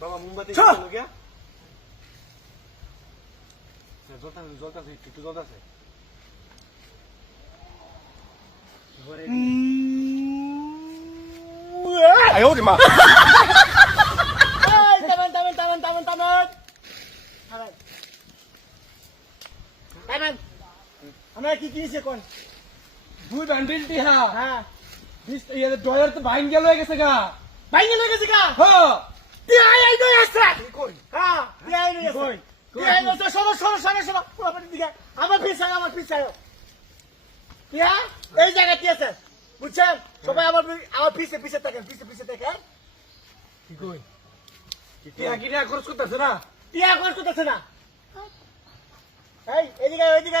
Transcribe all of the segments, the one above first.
বাবা মোমবাতি জ্বলতাছে জ্বলতাছে একটু জ্বলতাছে আয় ওরে মা তামান তামান তামান তামান তামান তামান আমরা কি কিনেছি কোন দুই বান্ডিল দিহা হ্যাঁ। ইয়ে ডলার তো ভাঙ গেল হয়ে গেছে গা। বাইরে লয়ে গেছে কা হ। টিআই আই নয় আছে কি কই? হ্যাঁ টিআই নয় কই? টিআই নয় সরো সরো সরো সরো পুরোপুরি দিকে। আমার পিছে আমার পিছে টিয়া এই জায়গাতে আছে? বুঝছেন? সবাই আমার আমার পিছে পিছে থাকেন পিছে পিছে থাকেন কি কই? টিয়া কি টিয়া খরচ করতেছে না? টিয়া খরচ করতেছে না। এই এদিকে এদিকে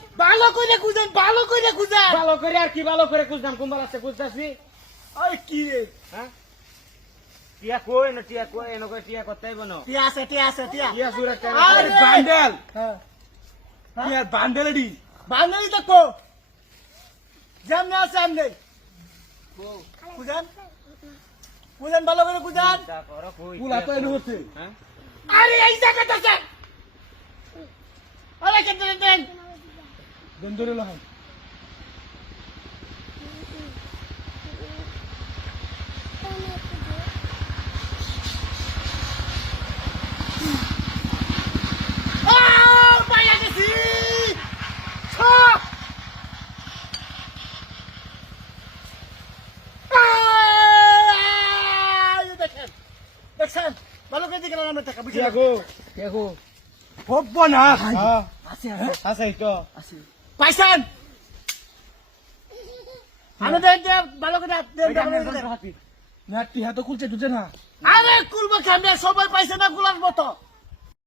ভালো করে কুজেন ভালো করে কুজেন ভালো করে আর কি ভালো করে খুঁজলাম কোনবার আছে খুঁজতেছি? ওই কি রে? হ্যাঁ? টিয়া কই না টিয়া কই? এনে কই টিয়া করতে আইব টিয়া আছে টিয়া আছে টিয়া। টিয়া সুরে টিয়া আরে! বান্ডেল! হ্যাঁ। টিয়া বান্ডেল এডি দেখো যেমনি আছে এমনি কুজেন কুজেন ভালো করে কুজেন পুলা তো এনে হচ্ছে। হ্যাঁ? আরে এই জায়গাতে আছে আরে কেন দেন? বন্ধুরে লাগাই দেখছেন? ভালো করে টাকা বুঝে দেখো দেখো ভব্য না আছে আছে। তো। আছে। পাইছেন? আমি তো ভালো করে হাতি হাতি হাত খুলছে দুজে না আরে কুলবো খামে সবাই পাইছে না কুলার মতো।